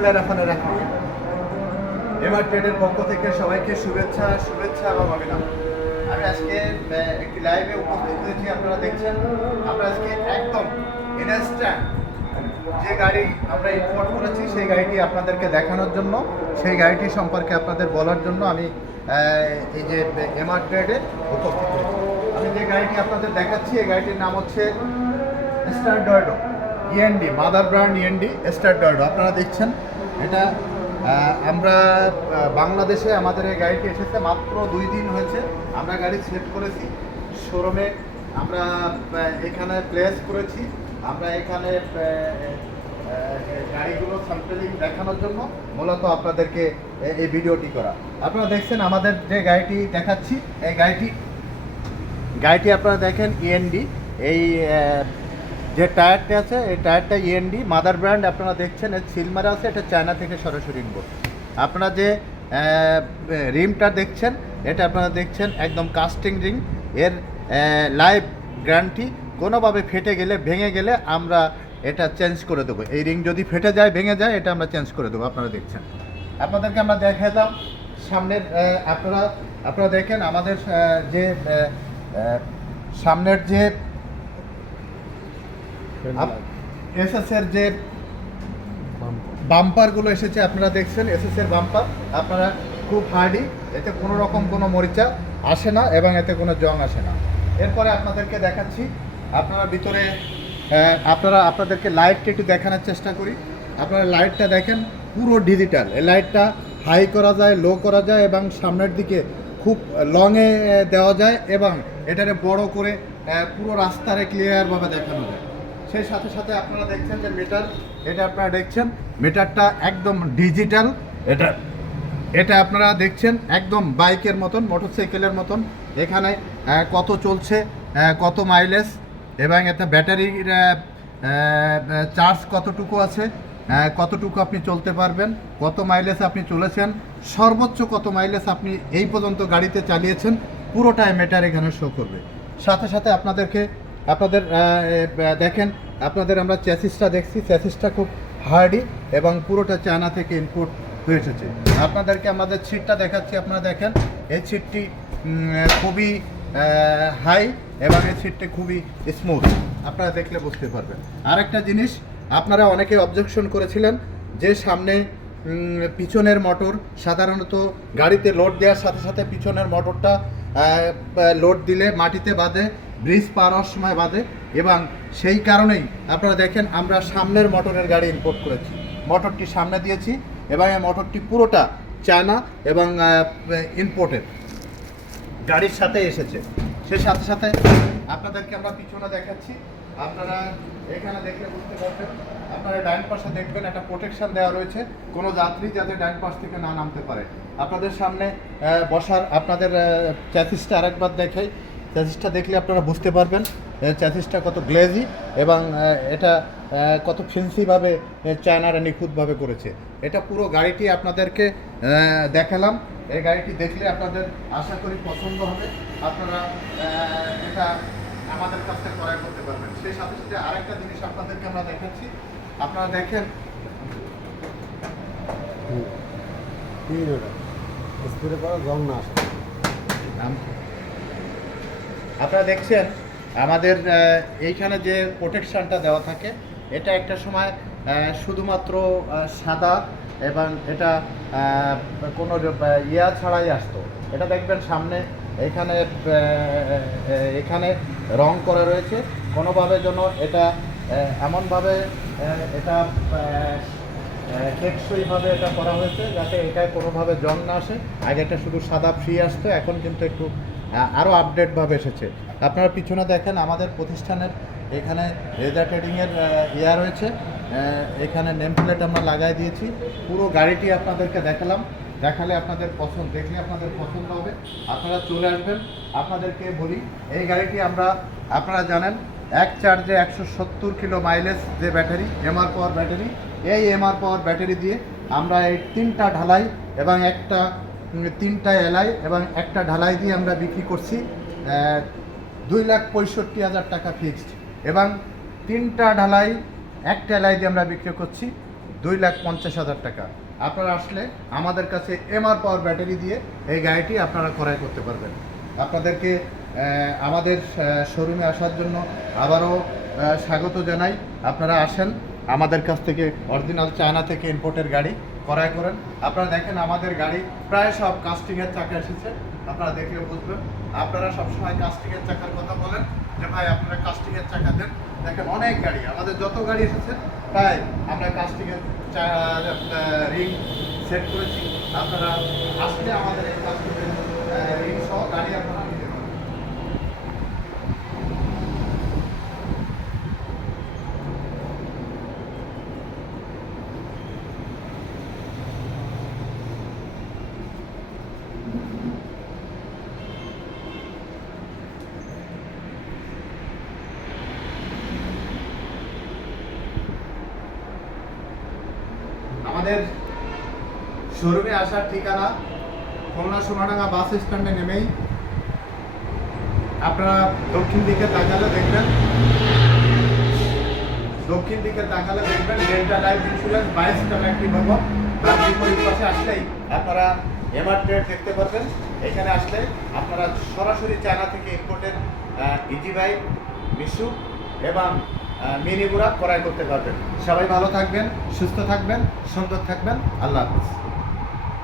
খুলে রাখানো রাখুন এবার ট্রেডের পক্ষ থেকে সবাইকে শুভেচ্ছা শুভেচ্ছা এবং অভিনন্দন। আমি আজকে একটি লাইভে উপস্থিত হয়েছি, আপনারা দেখছেন। আমরা আজকে একদম ইনস্ট্যান্ট যে গাড়ি আমরা ইম্পোর্ট করেছি, সেই গাড়িটি আপনাদেরকে দেখানোর জন্য, সেই গাড়িটি সম্পর্কে আপনাদের বলার জন্য আমি এই যে এমআর ট্রেডে উপস্থিত হয়েছি। আমি যে গাড়িটি আপনাদের দেখাচ্ছি, এই গাড়িটির নাম হচ্ছে star ডয়েডো END mother brand END star ডয়েডো আপনারা দেখছেন। এটা আমরা বাংলাদেশে আমাদের এই গাড়িটি এসেছে মাত্র দুই দিন হয়েছে। আমরা গাড়ি সেট করেছি। শোরুমে আমরা এখানে প্লেস করেছি। আমরা এখানে গাড়িগুলো স্যাম্পলিং দেখানোর জন্য মূলত আপনাদেরকে এই ভিডিওটি করা। আপনারা দেখছেন আমাদের যে গাড়িটি দেখাচ্ছি এই গাড়িটি গাড়িটি আপনারা দেখেন ইএনডি এই আহ, যে টায়ারটা আছে, এই টায়ারটা ইএনডি মাদার ব্র্যান্ড আপনারা দেখছেন, এর সিলমার আছে, এটা চায়না থেকে সরাসরি ইনবো আপনারা যে রিমটা দেখছেন, এটা আপনারা দেখছেন, একদম কাস্টিং রিং এর লাইভ গ্যারান্টি কোনোভাবে ফেটে গেলে, ভেঙে গেলে আমরা এটা চেঞ্জ করে দেবো। এই রিং যদি ফেটে যায়, ভেঙে যায়, এটা আমরা চেঞ্জ করে দেবো, আপনারা দেখছেন। আপনাদেরকে আমরা দেখালাম, সামনের আপনারা আপনারা দেখেন, আমাদের যে সামনের যে এসএস এর যে বাম্পারগুলো এসেছে, আপনারা দেখছেন এসএস এর বাম্পার আপনারা খুব হার্ডি এতে কোনো রকম কোনো মরিচা আসে না এবং এতে কোনো জং আসে না। এরপরে আপনাদেরকে দেখাচ্ছি, আপনারা ভিতরে আপনারা, আপনাদেরকে লাইটটা একটু দেখানোর চেষ্টা করি। আপনারা লাইটটা দেখেন, পুরো ডিজিটাল এই লাইটটা হাই করা যায় লো করা যায় এবং সামনের দিকে খুব লংয়ে দেওয়া যায় এবং এটারে বড় করে পুরো রাস্তারে ক্লিয়ারভাবে দেখানো যায়। সেই সাথে সাথে আপনারা দেখছেন যে মিটার এটা আপনারা দেখছেন মিটারটা একদম ডিজিটাল এটা এটা আপনারা দেখছেন, একদম বাইকের মতন মোটরসাইকেলের মতন। এখানে কত চলছে কত মাইলেজ এবং এতে ব্যাটারির চার্জ কতটুকু আছে কতটুকু আপনি চলতে পারবেন, কত মাইলেজ আপনি চলেছেন, সর্বোচ্চ কত মাইলেজ আপনি এই পর্যন্ত গাড়িতে চালিয়েছেন, পুরোটাই মেটার এখানে শো করবে। সাথে সাথে আপনাদেরকে আপনাদের দেখেন, আপনাদের আমরা চ্যাসিসটা দেখছি চ্যাসিসটা খুব হার্ডি এবং পুরোটা চায়না থেকে ইনপুট হয়ে এসেছে। আপনাদেরকে আমাদের ছিটটা দেখাচ্ছি, আপনারা দেখেন, এই ছিটটি খুবই হাই এবং এই ছিটটি খুবই স্মুথ আপনারা দেখলে বুঝতে পারবেন। আরেকটা জিনিস, আপনারা অনেকে অবজেকশন করেছিলেন যে সামনে পিছনের মোটর সাধারণত গাড়িতে লোড দেওয়ার সাথে সাথে পিছনের মোটরটা লোড দিলে, মাটিতে বাঁধে ব্রিজ পার হওয়ার সময় বাঁধে এবং সেই কারণেই আপনারা দেখেন আমরা সামনের মোটরের গাড়ি ইম্পোর্ট করেছি। মোটরটি সামনে দিয়েছি এবং এই মোটরটি পুরোটা চায়না এবং ইম্পোর্টেড গাড়ির সাথে এসেছে। সেই সাথে সাথে আপনাদেরকে আমরা পিছনে দেখাচ্ছি। আপনারা এখানে দেখলে বুঝতে পারবেন আপনারা ডাইন পাশে দেখবেন একটা প্রোটেকশন দেওয়া রয়েছে। কোনো যাত্রী যাতে ডাইন পাশ থেকে না নামতে পারে। আপনাদের সামনে বসার, আপনাদের চ্যাথিসটা আরেকবার দেখাই। চ্যাথিসটা দেখলে আপনারা বুঝতে পারবেন চ্যাথিসটা কত গ্লেজি এবং এটা কত ফেন্সিভাবে চায়নারা নিখুঁতভাবে করেছে। এটা পুরো গাড়িটি আপনাদেরকে দেখালাম। এই গাড়িটি দেখলে আপনাদের আশা করি পছন্দ হবে। আপনারা এটা আমাদের কাছ থেকে ক্রয় করতে পারবেন। সেই সাথে সাথে আরেকটা জিনিস আপনাদেরকে আমরা দেখাচ্ছি। আপনারা দেখেন। স্প্রে করা জং না আসে। আপনারা দেখছেন আমাদের এইখানে যে প্রোটেকশনটা দেওয়া থাকে এটা একটা সময় শুধুমাত্র সাদা এবং এটা কোনো ইয়া ছাড়াই আসতো। এটা দেখবেন সামনে এখানে এখানে রং করা রয়েছে। কোনোভাবে যেন এটা এমনভাবে এটা টেকসইভাবে এটা করা হয়েছে যাতে এটায় কোনোভাবে জং না আসে। আগে এটা শুধু সাদা ফ্রি আসতো, এখন কিন্তু একটু আরও আপডেটভাবে এসেছে। আপনারা পিছনে দেখেন, আমাদের প্রতিষ্ঠানের এখানে রেজার ট্রেডিংয়ের ইয়া রয়েছে। এখানে নেম প্লেট আমরা লাগাই দিয়েছি। পুরো গাড়িটি আপনাদেরকে দেখালাম। দেখালে আপনাদের পছন্দ, দেখলে আপনাদের পছন্দ হবে। আপনারা চলে আসবেন। আপনাদেরকে বলি, এই গাড়িটি আমরা, আপনারা জানেন এক চার্জে একশো সত্তর কিলো মাইলেজ যে ব্যাটারি এমআর পাওয়ার ব্যাটারি এই এমআর পাওয়ার ব্যাটারি দিয়ে আমরা এই তিনটা ঢালাই এবং একটা তিনটা এলাই এবং একটা ঢালাই দিয়ে আমরা বিক্রি করছি দুই লাখ পঁয়ষট্টি হাজার টাকা ফিক্সড এবং তিনটা ঢালাই, একটা এলাই দিয়ে আমরা বিক্রি করছি দুই লাখ পঞ্চাশ হাজার টাকা। আপনারা আসলে আমাদের কাছে এমআর পাওয়ার ব্যাটারি দিয়ে এই গাড়িটি আপনারা ক্রয় করতে পারবেন। আপনাদেরকে আমাদের শোরুমে আসার জন্য আবারও স্বাগত জানাই। আপনারা আসেন, আমাদের কাছ থেকে অরিজিনাল চায়না থেকে ইম্পোর্টের গাড়ি ক্রয় করেন। আপনারা দেখেন, আমাদের গাড়ি প্রায় সব কাস্টিংয়ের চাকা এসেছে। আপনারা দেখলে বুঝবেন। আপনারা সবসময় কাস্টিংয়ের চাকার কথা বলেন যে, ভাই, আপনারা কাস্টিংয়ের চাকা দেন। দেখেন, অনেক গাড়ি, আমাদের যত গাড়ি এসেছে, প্রায় আমরা কাস্টিংয়ের রিং সেট করেছি। আপনারা আসলে আমাদের এই কাস্টিংয়ের রিং সহ গাড়ি আপনারা আমাদের শোরুমে আসার ঠিকানা খুলনা সোনাডাঙ্গা বাস স্ট্যান্ডে নেমেই আপনারা দক্ষিণ দিকে তাকালে দেখবেন, দক্ষিণ দিকে তাকালে দেখবেন ডেল্টা লাইফ ইন্স্যুরেন্স বাইশটা ব্যক্তি ভবন। তার বিপরীত পাশে আসলেই আপনারা এমআর ট্রেড দেখতে পারবেন। এখানে আসলে আপনারা সরাসরি চায়না থেকে ইম্পোর্টের ইজি বাইক মিশু এবং মিনি বুড়া ক্রয় করতে পারবেন। সবাই ভালো থাকবেন সুস্থ থাকবেন সুন্দর থাকবেন। আল্লাহ হাফিজ।